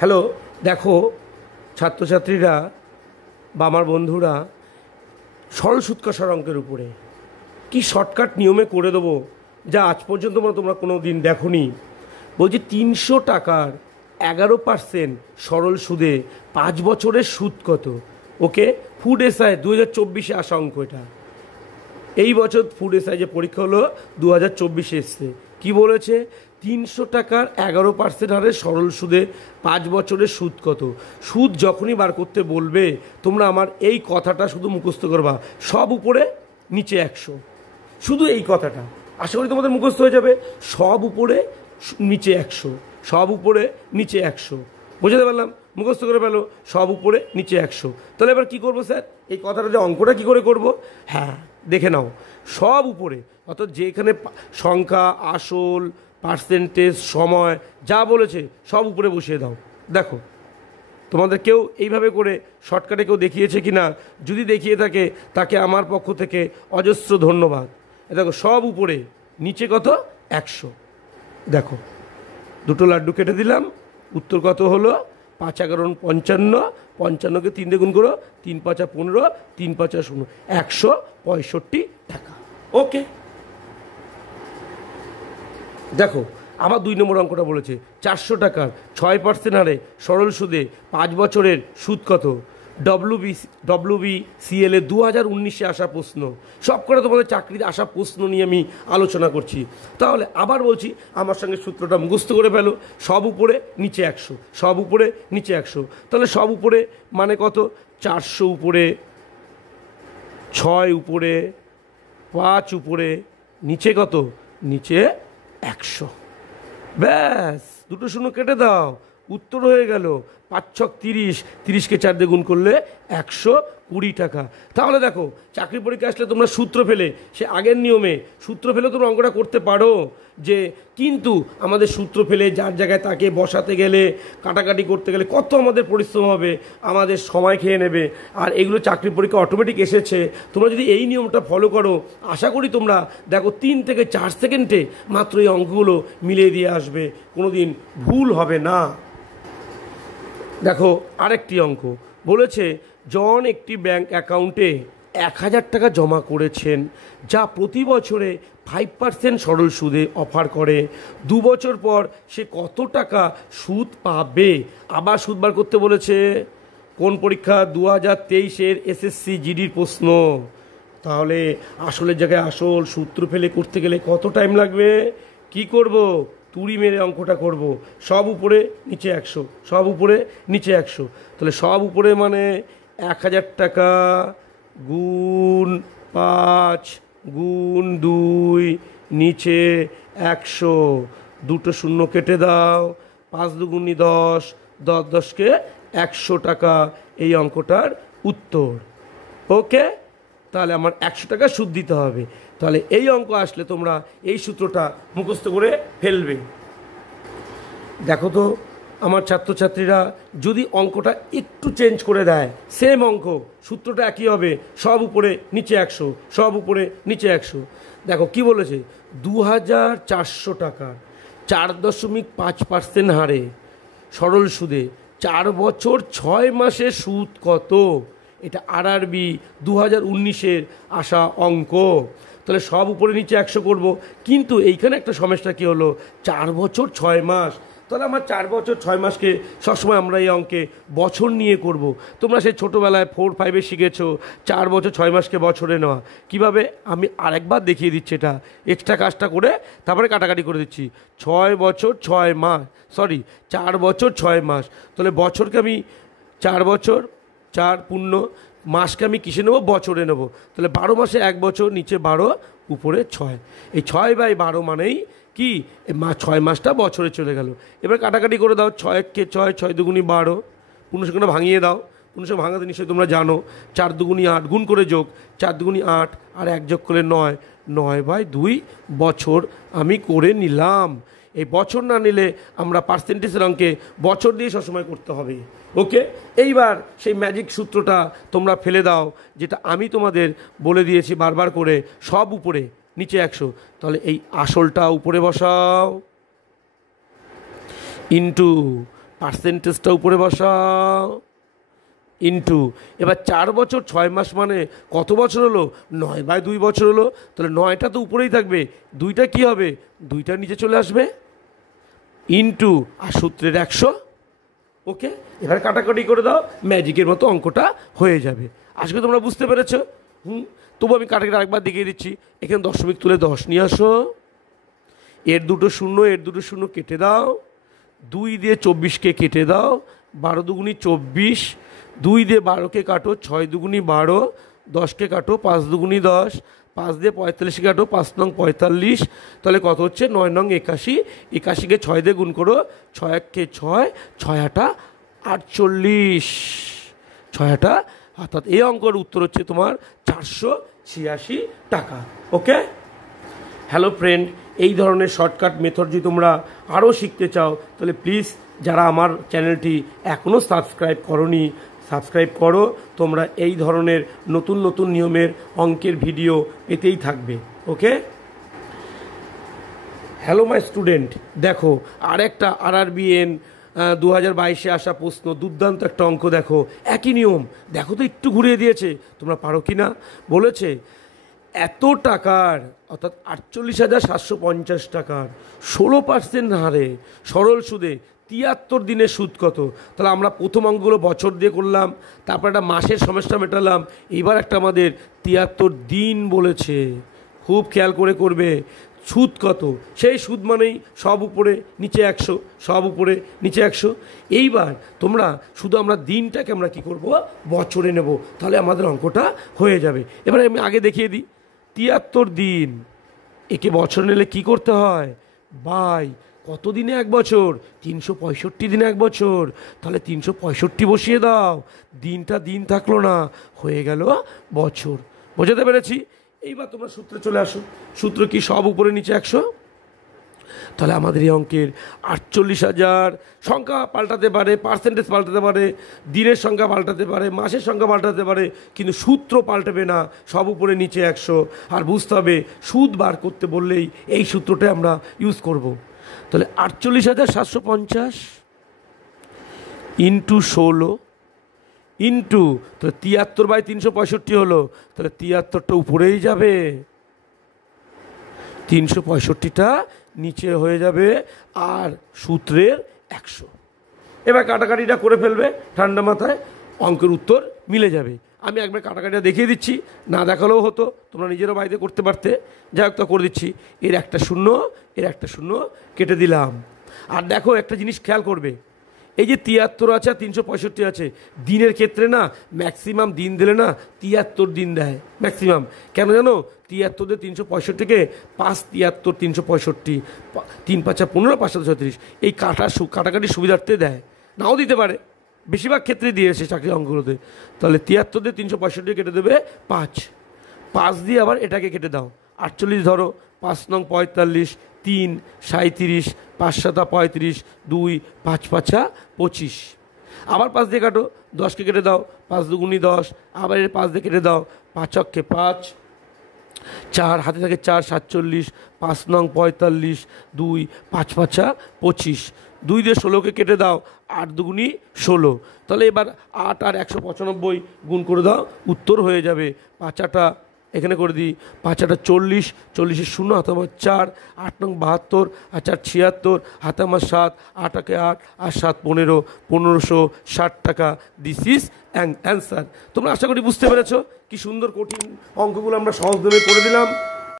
Hello, দেখো ছাত্রছাত্রীরা বা আমার বন্ধুরা, সরল সুদ কষার অঙ্কের উপরে কি শর্টকাট নিয়মে করে দেবো, যা আজ পর্যন্ত তোমরা কোনো দিন দেখোনি। বলছি 300 টাকার 11% সরল সুদে 5 বছরের সুদ কত? ওকে, ফুড এসআই 2024-এ আসা অঙ্ক এটা। এই বছর ফুড এসআই যে পরীক্ষা হলো 2024-এ এসছে। কী বলেছে? 300 টাকার 11% হারে সরল সুদে 5 বছরের সুদ কত? সুদ যখনই বার করতে বলবে তোমরা আমার এই কথাটা শুধু মুখস্থ করবা, সব উপরে নিচে 100। শুধু এই কথাটা আশা করি তোমাদের মুখস্থ হয়ে যাবে। সব উপরে নিচে 100, সব উপরে নিচে 100। বোঝাতে পারলাম? মুখস্থ করে পেলো, সব উপরে নিচে 100। তাহলে এবার কী করবো স্যার? এই কথাটা যে অঙ্কটা কী করে করব? হ্যাঁ, দেখে নাও। সব উপরে, অর্থাৎ যেখানে সংখ্যা, আসল, পার্সেন্টেজ, সময় যা বলেছে সব উপরে বসিয়ে দাও। দেখো তোমাদের কেউ এইভাবে করে শর্টকাটে কেউ দেখিয়েছে কি না? যদি দেখিয়ে থাকে তাকে আমার পক্ষ থেকে অজস্র ধন্যবাদ। দেখো সব উপরে, নিচে কত? 100। দেখো দুটো লাড্ডু কেটে দিলাম, উত্তর কত হলো? 5 11 55, 55কে 3 দিয়ে গুণ করো, 3 5 15, 3 5 0, 165 টাকা। ওকে, দেখো আবার 2 নম্বর অঙ্কটা বলেছে 400 টাকার 6% হারে সরল সুদে 5 বছরের সুদ কত? WBCL 2019-এ আসা প্রশ্ন। সব করে তোমাদের চাকরিতে আসা প্রশ্ন নিয়ে আমি আলোচনা করছি। তাহলে আবার বলছি, আমার সঙ্গে সূত্রটা মুখস্থ করে ফেলো। সব উপরে নিচে 100, সব উপরে নিচে 100। তাহলে সব উপরে মানে কত? 400 উপরে, 6 উপরে, 5 উপরে, নিচে কত? নিচে 100। ব্যাস, দুটো শূন্য কেটে দাও, উত্তর হয়ে গেল 5 6 30, 30কে 4 দিয়ে গুণ করলে 120 টাকা। তাহলে দেখো চাকরি পরীক্ষা আসলে তোমরা সূত্র ফেলে, সে আগের নিয়মে সূত্র ফেলে তোমরা অঙ্কটা করতে পারো। যে কিন্তু আমাদের সূত্র ফেলে যার জায়গায় তাকে বসাতে গেলে, কাটাকাটি করতে গেলে কত আমাদের পরিশ্রম হবে, আমাদের সময় খেয়ে নেবে। আর এগুলো চাকরি পরীক্ষা অটোমেটিক এসেছে। তোমরা যদি এই নিয়মটা ফলো করো, আশা করি তোমরা দেখো 3 থেকে 4 সেকেন্ডে মাত্র এই অঙ্কগুলো মিলিয়ে দিয়ে আসবে, কোনো দিন ভুল হবে না। দেখো আরেকটি অঙ্ক বলেছে, জন একটি ব্যাংক অ্যাকাউন্টে 1000 টাকা জমা করেছেন, যা প্রতি বছরে 5% সরল সুদে অফার করে। 2 বছর পর সে কত টাকা সুদ পাবে? আবার সুদ বার করতে বলেছে। কোন পরীক্ষা? 2023-এর SSC GDর প্রশ্ন। তাহলে আসলের জায়গায় আসল, সূত্র ফেলে করতে গেলে কত টাইম লাগবে? কি করব? তুড়ি মেরে অঙ্কটা করব। সব উপরে নিচে 100, সব উপরে নিচে 100। তাহলে সব উপরে মানে 1000 টাকা গুণ 5 গুণ 2, নিচে 100। দুটো শূন্য কেটে দাও, 5 দুগুণি 10, 10 10কে 100 টাকা এই অঙ্কটার উত্তর। ওকে, তাহলে আমার 100 টাকা সুদ দিতে হবে। তাহলে এই অঙ্ক আসলে তোমরা এই সূত্রটা মুখস্থ করে ফেলবে। দেখো তো আমার ছাত্রছাত্রীরা, যদি অঙ্কটা একটু চেঞ্জ করে দেয়, সেম অঙ্ক, সূত্রটা একই হবে। সব উপরে নিচে 100, সব উপরে নিচে 100। দেখো কি বলেছে? 2400 টাকার 4.5% হারে সরল সুদে 4 বছর 6 মাসের সুদ কত? এটা RRB 2019-এর আসা অঙ্ক। তাহলে সব উপরে নিচে 100 করব, কিন্তু এইখানে একটা সমস্যা কী হলো? 4 বছর 6 মাস। তাহলে আমার 4 বছর 6 মাসকে সবসময় আমরা এই অঙ্কে বছর নিয়ে করব। তোমরা সেই ছোটোবেলায় 4 5-এ শিখেছো 4 বছর 6 মাসকে বছরে নেওয়া। কিভাবে? আমি আরেকবার দেখিয়ে দিচ্ছি। এটা এক্সট্রা কাজটা করে তারপরে কাটাকাটি করে দিচ্ছি। 6 বছর 6 মাস, সরি 4 বছর 6 মাস। তাহলে বছরকে আমি 4 বছর, 4 পূর্ণ, মাসকে আমি কিসে নেবো? বছরে নেব। তাহলে 12 মাসে 1 বছর, নিচে 12, উপরে 6। এই 6/12 মানেই কি? 6 মাসটা বছরে চলে গেল। এবার কাটাকাটি করে দাও। 6-কে 6, 6 দুগুণি 12, পূর্ণসংখ্যাটা ভাঙিয়ে দাও। পূর্ণসংখ্যা ভাঙাতে নিশ্চয়ই তোমরা জানো। 4 দুগুণি 8, গুণ করে যোগ, 4 দুগুণি 8 আর 1 যোগ করলে 9, 9/2 বছর আমি করে নিলাম। এই বছর না নিলে আমরা পার্সেন্টেজের অঙ্কে বছর দিয়ে সবসময় করতে হবে। ওকে, এইবার সেই ম্যাজিক সূত্রটা তোমরা ফেলে দাও, যেটা আমি তোমাদের বলে দিয়েছি বারবার করে। সব উপরে নিচে 100। তাহলে এই আসলটা উপরে বসাও, ইন্টু পার্সেন্টেজটা উপরে বসাও, ইন্টু এবার 4 বছর 6 মাস মানে কত বছর হলো? 9/2 বছর হলো। তাহলে 9টা তো উপরেই থাকবে, 2টা কী হবে? 2টা নিচে চলে আসবে, ইন্টু আর সূত্রের 100। ওকে, এবার কাটাকাটি করে দাও, ম্যাজিকের মতো অঙ্কটা হয়ে যাবে। আজকে তোমরা বুঝতে পেরেছো? তবু আমি কাটাকাটি আরেকবার দেখিয়ে দিচ্ছি। এখানে দশমিক তুলে 10 নিয়ে আসো, এর দুটো শূন্য এর দুটো শূন্য কেটে দাও, 2 দিয়ে 24কে কেটে দাও, 12 দুগুনি 24, 2 দিয়ে 12কে কাটো, 6 দুগুনি 12, 10কে কাটো, 5 দুগুনি 10, 5 দিয়ে 45কে কাটো, 5 নং 45, তাহলে কত হচ্ছে? 9 নং 81, 81কে 6 দিয়ে গুণ করো, 6 1-কে 6, 6 8-টা 48, 6 8-টা, অর্থাৎ এই অঙ্কের উত্তর হচ্ছে তোমার 486 টাকা। ওকে, হ্যালো ফ্রেন্ড, এই ধরনের শর্টকাট মেথড যদি তোমরা আরও শিখতে চাও তাহলে প্লিজ যারা আমার চ্যানেলটি এখনও সাবস্ক্রাইব করোনি সাবস্ক্রাইব করো। তোমরা এই ধরনের নতুন নতুন নিয়মের অঙ্কের ভিডিও পেতেই থাকবে। ওকে, হ্যালো মাই স্টুডেন্ট, দেখো আরেকটা RRBN 2022-এ আসা প্রশ্ন, দুর্দান্ত একটা অঙ্ক। দেখো একই নিয়ম, দেখো তো একটু ঘুরিয়ে দিয়েছে, তোমরা পারো কি না? বলেছে এত টাকার অর্থাৎ 48,750 টাকার 16% হারে সরল সুদে 73 দিনের সুদ কত? তাহলে আমরা প্রথম অঙ্কগুলো বছর দিয়ে করলাম, তারপর একটা মাসের সমস্যা মেটালাম, এবার একটা আমাদের 73 দিন বলেছে। খুব খেয়াল করে করবে। সুদ কত? সেই সুদ মানেই সব উপরে নিচে 100, সব উপরে নিচে 100। এইবার তোমরা শুধু আমরা দিনটাকে আমরা কী করব? বছরে নেব, তাহলে আমাদের অঙ্কটা হয়ে যাবে। এবারে আমি আগে দেখিয়ে দিই, 73 দিন, একে বছর নিলে কি করতে হয়? বাই কত দিনে 1 বছর? 365 দিনে 1 বছর। তাহলে 365 বসিয়ে দাও, দিনটা দিন থাকলো না, হয়ে গেল বছর। বোঝাতে পেরেছি? এইবার তোমরা সূত্রে চলে আসো। সূত্র কি? সব উপরে নিচে 100। তাহলে আমাদের এই অঙ্কের 48,000 সংখ্যা পাল্টাতে পারে, পার্সেন্টেজ পাল্টাতে পারে, দিনের সংখ্যা পাল্টাতে পারে, মাসের সংখ্যা পাল্টাতে পারে, কিন্তু সূত্র পাল্টাবে না, সব উপরে নিচে 100। আর বুঝতে হবে সুদ বার করতে বললেই এই সূত্রটা আমরা ইউজ করব। তাহলে 48,750 ইন্টু 16 ইন্টু, তাহলে 73/365 হলো, তাহলে 73টা উপরেই যাবে, 365টা নিচে হয়ে যাবে, আর সূত্রের 100। এবার কাটাকাটিটা করে ফেলবে ঠান্ডা মাথায়, অঙ্কের উত্তর মিলে যাবে। আমি একবার কাটাকাটিটা দেখিয়ে দিচ্ছি, না দেখালেও হতো, তোমরা নিজেরও বাড়িতে করতে পারতে। যাই হোক, তা করে দিচ্ছি। এর একটা শূন্য, এর একটা শূন্য কেটে দিলাম। আর দেখো একটা জিনিস খেয়াল করবে, এই যে 73 আছে আর 365 আছে, দিনের ক্ষেত্রে না ম্যাক্সিমাম দিন দিলে না 73 দিন দেয় ম্যাক্সিমাম। কেন জানো? 73 দিয়ে 365কে 5 73 365, 3 5 15, 5 7 36, এই কাটাকাটির সুবিধার্থে দেয়, নাও দিতে পারে, বেশিরভাগ ক্ষেত্রে দিয়েছে চাকরির অঙ্কগুলোতে। তাহলে 73 দিয়ে 365 কেটে দেবে 5, 5 দিয়ে আবার এটাকে কেটে দাও, 48 ধরো, 5 নং 45, 3 37, 5 7 35, 2 5 5 25, আবার 5 দিয়ে কাটো, 10কে কেটে দাও, 5 দুগুনি 10, আবার এর 5 দিয়ে কেটে দাও, 5 অক্ষে 5, 4 হাতে থাকে 4 47, 5 নং 45, 2 5 5 25, 2 দিয়ে 16কে কেটে দাও, 8 দুগুনি 16। তাহলে এবার 8 আর 195 গুণ করে দাও, উত্তর হয়ে যাবে 5 8 এখানে করে দিই, 5 8 40, 40-এর 0 হাতে আমার 4, 8 নং 72, আর 4 76, হাতে আমার 7, 8 একে 8 আর 7 15, 1560 টাকা। This is answer. তোমরা আশা করি বুঝতে পেরেছো কি সুন্দর কঠিন অঙ্কগুলো আমরা সহজভাবে করে দিলাম।